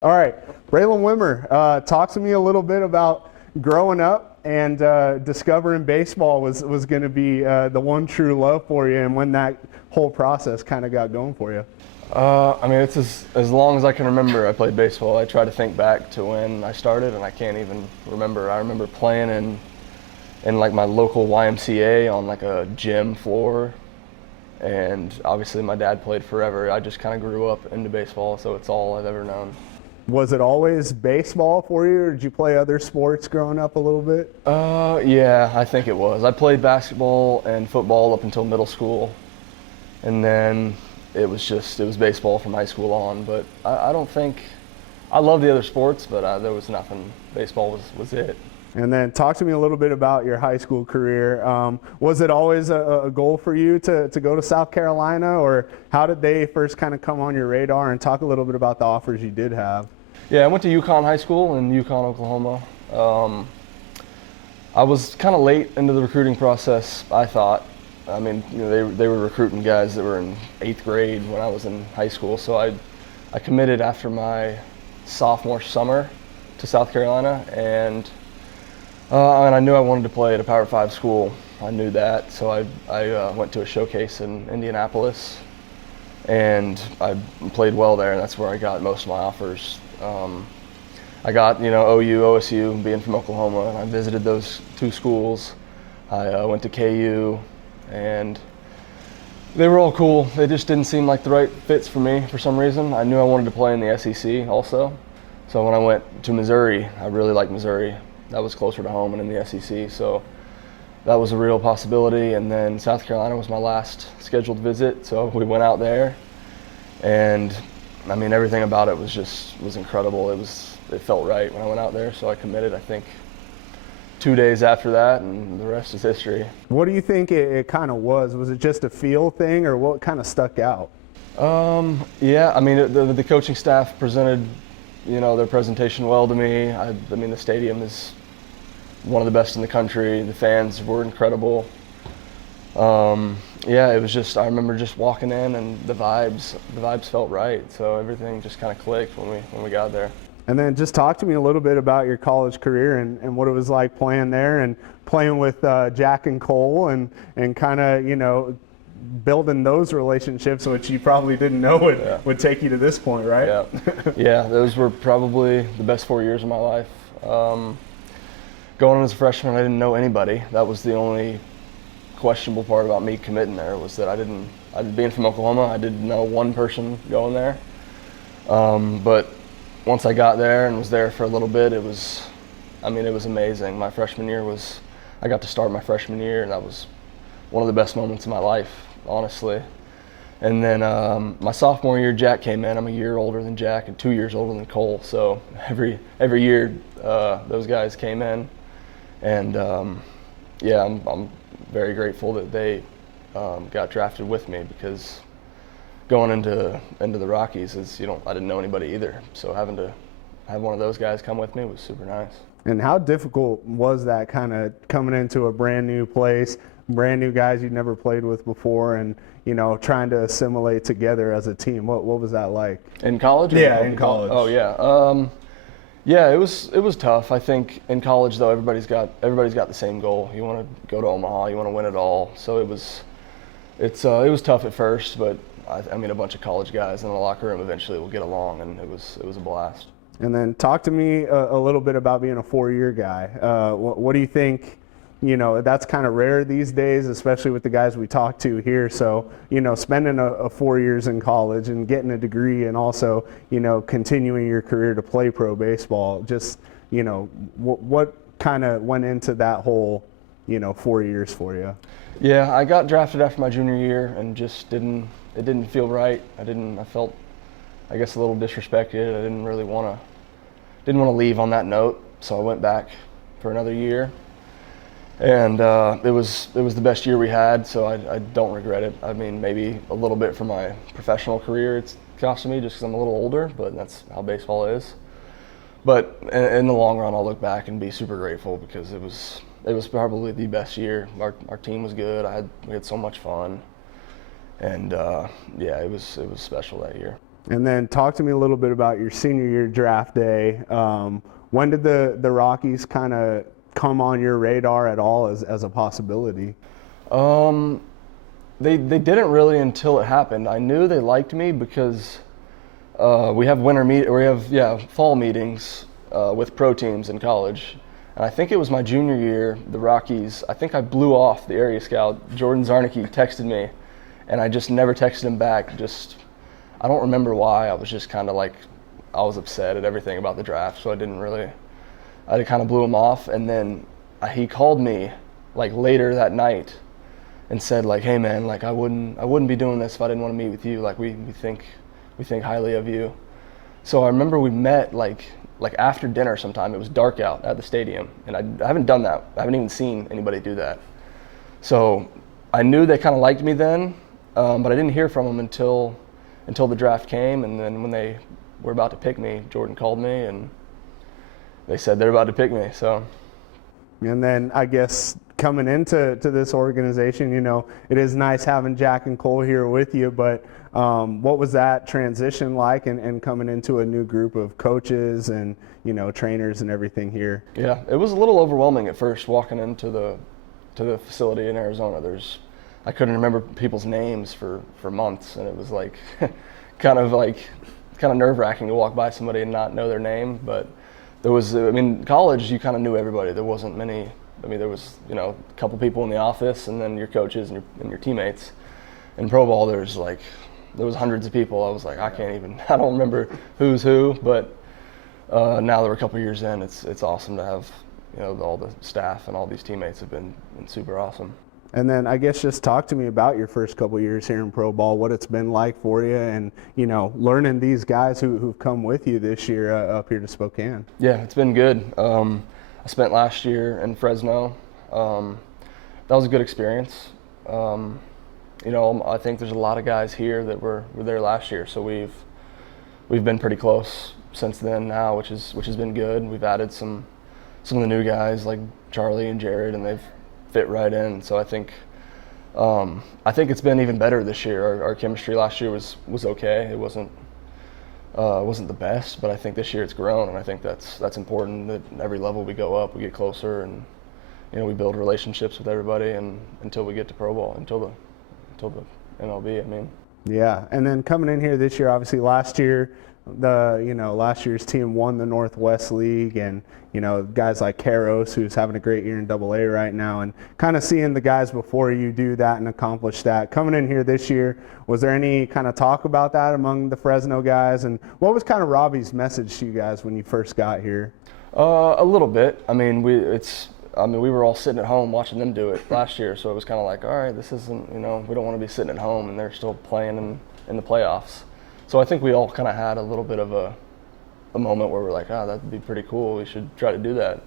All right, Braylen Wimmer, talk to me a little bit about growing up and discovering baseball was going to be the one true love for you, and when that whole process kind of got going for you. I mean, it's as long as I can remember I played baseball. I try to think back to when I started, and I can't even remember. I remember playing in like my local YMCA on like a gym floor, and obviously my dad played forever. I just kind of grew up into baseball, so it's all I've ever known. Was it always baseball for you, or did you play other sports growing up a little bit? Yeah, I think it was. I played basketball and football up until middle school, and then it was baseball from high school on. But I don't think I love the other sports, but there was nothing. Baseball was it. And then talk to me a little bit about your high school career. Was it always a goal for you to go to South Carolina, or how did they first kind of come on your radar? And talk a little bit about the offers you did have. Yeah, I went to Yukon High School in Yukon, Oklahoma. I was kind of late into the recruiting process, I thought. I mean, you know, they were recruiting guys that were in 8th grade when I was in high school. So I committed after my sophomore summer to South Carolina, and I knew I wanted to play at a Power 5 school. I knew that, so I went to a showcase in Indianapolis, and I played well there, and that's where I got most of my offers. I got, you know, OU, OSU, being from Oklahoma, and I visited those two schools. I went to KU, and they were all cool. They just didn't seem like the right fits for me for some reason. I knew I wanted to play in the SEC also. So when I went to Missouri, I really liked Missouri. That was closer to home and in the SEC, so that was a real possibility. And then South Carolina was my last scheduled visit, so we went out there, and I mean, everything about it was incredible. It felt right when I went out there, so I committed, I think, 2 days after that, and the rest is history. What do you think it kind of was? Was it just a feel thing, or what kind of stuck out? Yeah, I mean, the coaching staff presented, you know, their presentation well to me. I mean, the stadium is one of the best in the country. The fans were incredible. Yeah, it was just, I remember just walking in, and the vibes felt right. So everything just kind of clicked when we got there. And then just talk to me a little bit about your college career and what it was like playing there and playing with Jack and Cole and kind of, you know, building those relationships, which you probably didn't know would take you to this point, right? Yeah, yeah, those were probably the best 4 years of my life. Going in as a freshman, I didn't know anybody. That was the only questionable part about me committing there, was that being from Oklahoma, I didn't know one person going there. But once I got there and was there for a little bit, it was amazing. My freshman year I got to start my freshman year, and that was one of the best moments of my life, honestly. And then my sophomore year, Jack came in. I'm a year older than Jack and 2 years older than Cole. So every year, those guys came in, and yeah, I'm very grateful that they got drafted with me, because going into the Rockies I didn't know anybody either. So having to have one of those guys come with me was super nice. And how difficult was that, kind of coming into a brand new place, brand new guys you'd never played with before, and, you know, trying to assimilate together as a team? What was that like? In college? Yeah, in college. Oh yeah. Yeah, it was tough. I think in college though, everybody's got the same goal. You want to go to Omaha, you want to win it all. So it was tough at first, but I mean, a bunch of college guys in the locker room eventually will get along, and it was a blast. And then talk to me a little bit about being a 4-year guy. What do you think? You know, that's kind of rare these days, especially with the guys we talk to here. So, you know, spending a 4 years in college and getting a degree, and also, you know, continuing your career to play pro baseball, just, you know, what kind of went into that whole, you know, 4 years for you? Yeah, I got drafted after my junior year, and just it didn't feel right. I felt, I guess, a little disrespected. I didn't really want to leave on that note. So I went back for another year, and it was the best year we had. So I don't regret it. I mean, maybe a little bit for my professional career it's costing me, just because I'm a little older, but that's how baseball is. But in the long run, I'll look back and be super grateful, because it was probably the best year. Our team was good. We had so much fun. And yeah, it was special that year. And then talk to me a little bit about your senior year draft day. When did the Rockies kind of come on your radar at all as a possibility? They didn't really until it happened. I knew they liked me because we have fall meetings with pro teams in college. And I think it was my junior year, the Rockies, I think I blew off the area scout. Jordan Zarnicki texted me, and I just never texted him back. I don't remember why. I was just kind of like, I was upset at everything about the draft, so I kind of blew him off. And then he called me like later that night and said like, hey man, like I wouldn't be doing this if I didn't want to meet with you. Like we think highly of you. So I remember we met like after dinner sometime. It was dark out at the stadium, and I haven't done that. I haven't even seen anybody do that. So I knew they kind of liked me then, but I didn't hear from them until the draft came. And then when they were about to pick me, Jordan called me and they said they're about to pick me. So. And then I guess coming into this organization, it is nice having Jack and Cole here with you, but what was that transition like and coming into a new group of coaches and, trainers and everything here? Yeah, it was a little overwhelming at first walking into the facility in Arizona. I couldn't remember people's names for months, and it was like kind of nerve-wracking to walk by somebody and not know their name. But college, you kind of knew everybody. There wasn't many. There was, a couple people in the office, and then your coaches and your teammates. In pro ball, there was hundreds of people. I was like, I don't remember who's who. But now that we're a couple years in, it's awesome to have, all the staff and all these teammates have been super awesome. And then I guess just talk to me about your first couple years here in pro ball, what it's been like for you, and learning these guys who've come with you this year up here to Spokane. Yeah, it's been good. I spent last year in Fresno. That was a good experience. I think there's a lot of guys here that were there last year, so we've been pretty close since then now, which has been good. We've added some of the new guys like Charlie and Jared, and they've fit right in. So I think it's been even better this year. Our chemistry last year was okay. It wasn't the best, but I think this year it's grown, and I think that's important. That every level we go up, we get closer, and we build relationships with everybody, and until we get to pro ball, until the MLB. Yeah, and then coming in here this year, obviously last year, last year's team won the Northwest League, and guys like Caboose, who's having a great year in AA right now, and kind of seeing the guys before you do that and accomplish that. Coming in here this year, was there any kind of talk about that among the Fresno guys, and what was kind of Robbie's message to you guys when you first got here? A little bit. We were all sitting at home watching them do it last year, so it was kind of like, all right, this isn't, we don't want to be sitting at home and they're still playing in the playoffs. So I think we all kind of had a little bit of a moment where we're like, that'd be pretty cool. We should try to do that.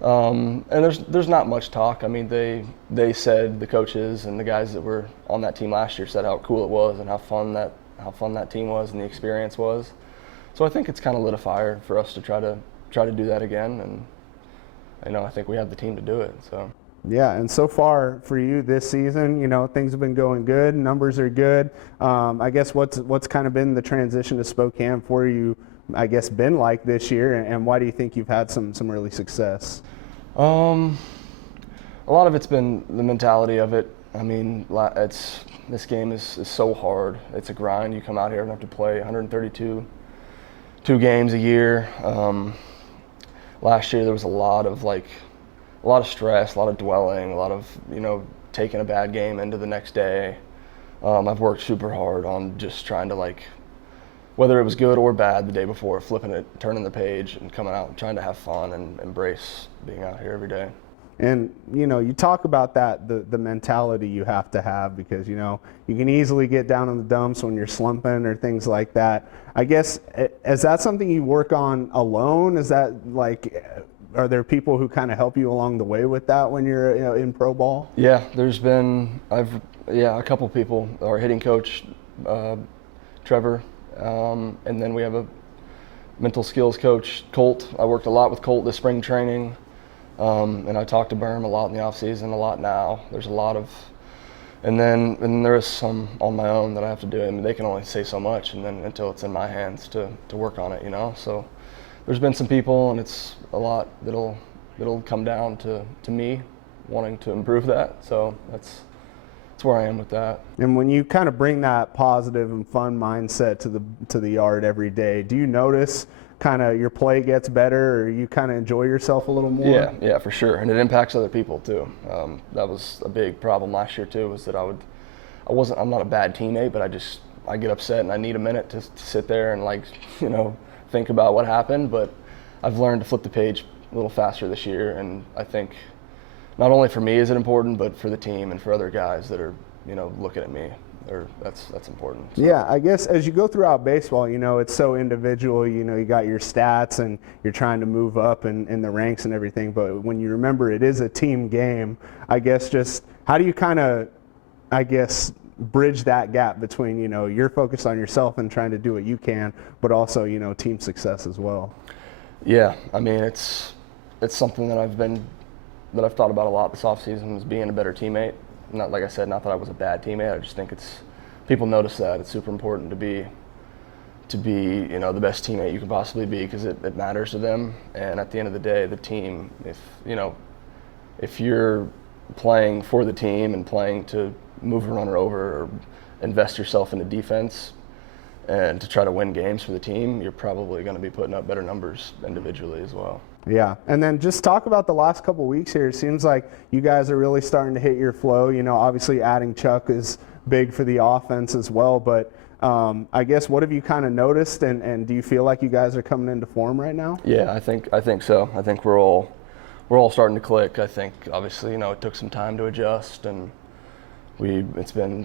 And there's not much talk. They said, the coaches and the guys that were on that team last year said how cool it was and how fun that team was and the experience was. So I think it's kind of lit a fire for us to try to do that again, and I think we have the team to do it. So. Yeah, and so far for you this season, things have been going good. Numbers are good. I guess what's kind of been the transition to Spokane for you, I guess, been like this year, and why do you think you've had some early success? A lot of it's been the mentality of it. This game is so hard. It's a grind. You come out here and have to play 132 games a year. Last year there was a lot of stress, a lot of dwelling, a lot of taking a bad game into the next day. I've worked super hard on just trying to whether it was good or bad the day before, flipping it, turning the page, and coming out and trying to have fun and embrace being out here every day. And you talk about that, the mentality you have to have, because you can easily get down in the dumps when you're slumping or things like that. I guess, is that something you work on alone? Is that are there people who kind of help you along the way with that when you're in pro ball? Yeah, there's been a couple people. Our hitting coach, Trevor, and then we have a mental skills coach, Colt. I worked a lot with Colt this spring training. And I talked to Berm a lot in the off season, a lot now. There's a lot of And then there is some on my own that I have to do. I mean, they can only say so much, and then until it's in my hands to work on it, you know. So there's been some people, and it's a lot that'll come down to me wanting to improve that. So that's where I am with that. And when you kind of bring that positive and fun mindset to the yard every day, do you notice kind of your play gets better, or you kind of enjoy yourself a little more? Yeah, for sure. And it impacts other people too. That was a big problem last year too, was that I'm not a bad teammate, but I get upset and I need a minute to sit there and, like, you know, think about what happened. But I've learned to flip the page a little faster this year, and I think not only for me is it important, but for the team and for other guys that are, you know, looking at me. That's important. So. Yeah, I guess as you go throughout baseball, you know, it's so individual. You know, you got your stats and you're trying to move up in the ranks and everything. But when you remember it is a team game, I guess just how do you kind of, I guess, bridge that gap between, you know, you're focused on yourself and trying to do what you can, but also, you know, team success as well? Yeah, I mean, it's something that I've thought about a lot this offseason, is being a better teammate. Not, like I said, not that I was a bad teammate. I just think people notice that it's super important to be, you know, the best teammate you can possibly be, because it matters to them. And at the end of the day, the team, if you're playing for the team and playing to move a runner over or invest yourself into defense and to try to win games for the team, you're probably going to be putting up better numbers individually as well. Yeah, and then just talk about the last couple of weeks here. It seems like you guys are really starting to hit your flow. You know, obviously adding Chuck is big for the offense as well, but I guess what have you kind of noticed, and do you feel like you guys are coming into form right now? Yeah, I think so. I think we're all starting to click. I think obviously, you know, it took some time to adjust, and the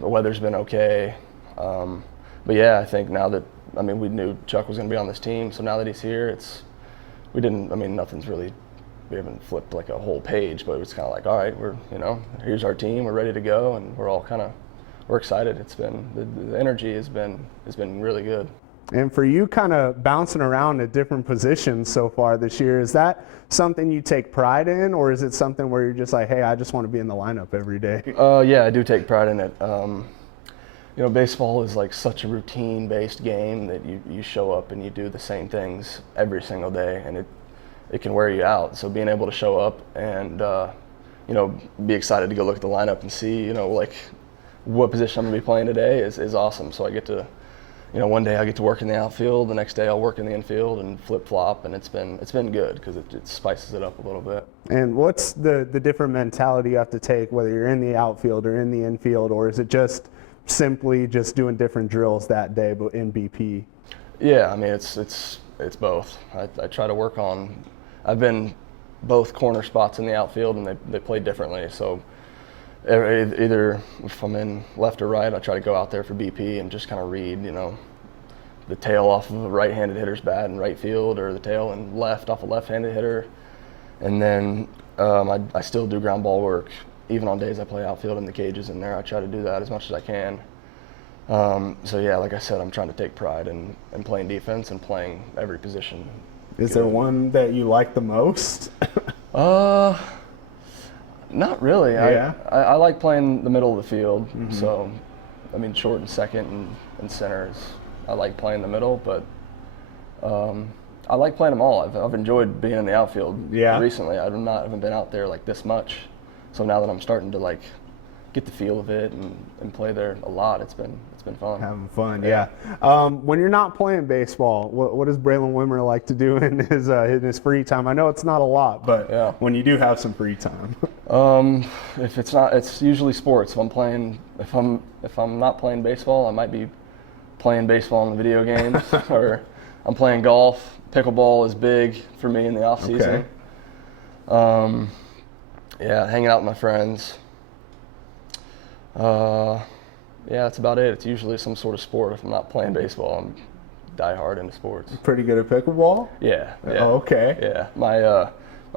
weather's been okay. But yeah, I think now that, I mean, we knew Chuck was going to be on this team, so now that he's here, we haven't flipped like a whole page, but it's kind of like, all right, here's our team, we're ready to go, and we're excited. It's been, the energy has been really good. And for you kind of bouncing around at different positions so far this year, is that something you take pride in, or is it something where you're just like, hey, I just want to be in the lineup every day? Yeah, I do take pride in it. You know, baseball is like such a routine-based game that you show up and you do the same things every single day, and it can wear you out. So being able to show up and you know, be excited to go look at the lineup and see, you know, like what position I'm gonna be playing today is awesome. So I get to, you know, one day I get to work in the outfield, the next day I'll work in the infield and flip-flop, and it's been good because it spices it up a little bit. And what's the different mentality you have to take, whether you're in the outfield or in the infield, or is it just simply just doing different drills that day but in BP? Yeah, I mean, it's both. I try to work on, I've been both corner spots in the outfield, and they play differently. So either if I'm in left or right, I try to go out there for BP and just kind of read, you know, the tail off of a right-handed hitter's bat in right field, or the tail and left off a left-handed hitter. And then I still do ground ball work. Even on days I play outfield in the cages in there, I try to do that as much as I can. So yeah, like I said, I'm trying to take pride in playing defense and playing every position. Is there one that you like the most? Not really. Yeah. I like playing the middle of the field. Mm-hmm. So, I mean, short and second and center I like playing the middle, but I like playing them all. I've enjoyed being in the outfield recently. I haven't been out there like this much. So now that I'm starting to like get the feel of it and play there a lot, it's been fun. Having fun, yeah. When you're not playing baseball, what does Braylen Wimmer like to do in his free time? I know it's not a lot, but when you do have some free time. If it's not, it's usually sports. If I'm not playing baseball, I might be playing baseball in the video games, or I'm playing golf. Pickleball is big for me in the off season. Okay. Yeah, hanging out with my friends. Yeah, that's about it. It's usually some sort of sport. If I'm not playing baseball, I'm die hard into sports. Pretty good at pickleball? Yeah. Oh, okay. Yeah, my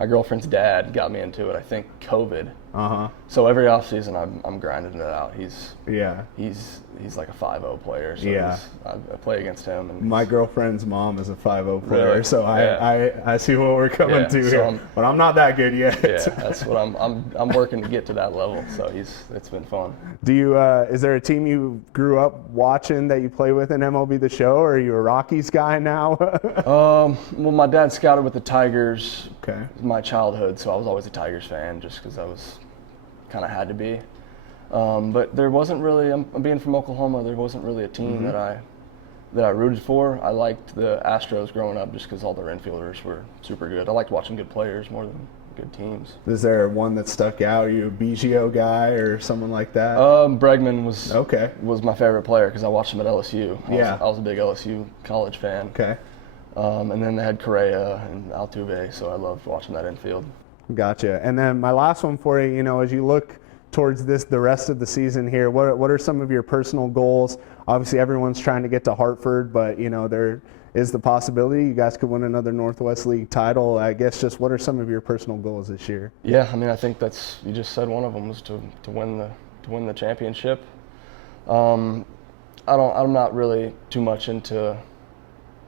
girlfriend's dad got me into it. I think COVID So every offseason I'm grinding it out. Yeah. He's like a 5-0 player. So Yeah. I play against him. And My girlfriend's mom is a 5-0 player, Really? so I see what we're coming to so here. But I'm not that good yet. Yeah, that's what I'm working to get to that level. So it's been fun. Do you is there a team you grew up watching that you play with in MLB The Show, or are you a Rockies guy now? Well, my dad scouted with the Tigers. Okay. My childhood, so I was always a Tigers fan, just because I was kind of had to be. But there wasn't really. I'm being from Oklahoma. There wasn't really a team that I rooted for. I liked the Astros growing up, just because all their infielders were super good. I liked watching good players more than good teams. Is there one that stuck out? Are you a Biggio guy or someone like that? Bregman was my favorite player because I watched him at LSU. I was a big LSU college fan. Okay. And then they had Correa and Altuve, so I loved watching that infield. Gotcha. And then my last one for you, as you look towards the rest of the season here, what are some of your personal goals? Obviously, everyone's trying to get to Hartford, but, there is the possibility you guys could win another Northwest League title. I guess just what are some of your personal goals this year? Yeah, I think you just said one of them was to win the championship. I'm not really too much into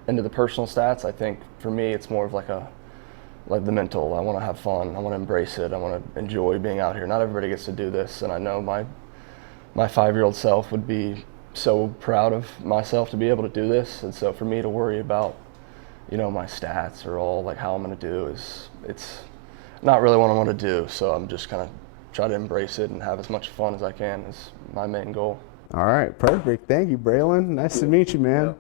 the personal stats. I think for me it's more of like the mental. I want to have fun. I want to embrace it. I want to enjoy being out here. Not everybody gets to do this, and I know my 5-year-old self would be so proud of myself to be able to do this. And so for me to worry about, my stats or all like how I'm going to do it's not really what I want to do. So I'm just kind of try to embrace it and have as much fun as I can is my main goal. All right, perfect. Thank you, Braylen. Nice to meet you, man.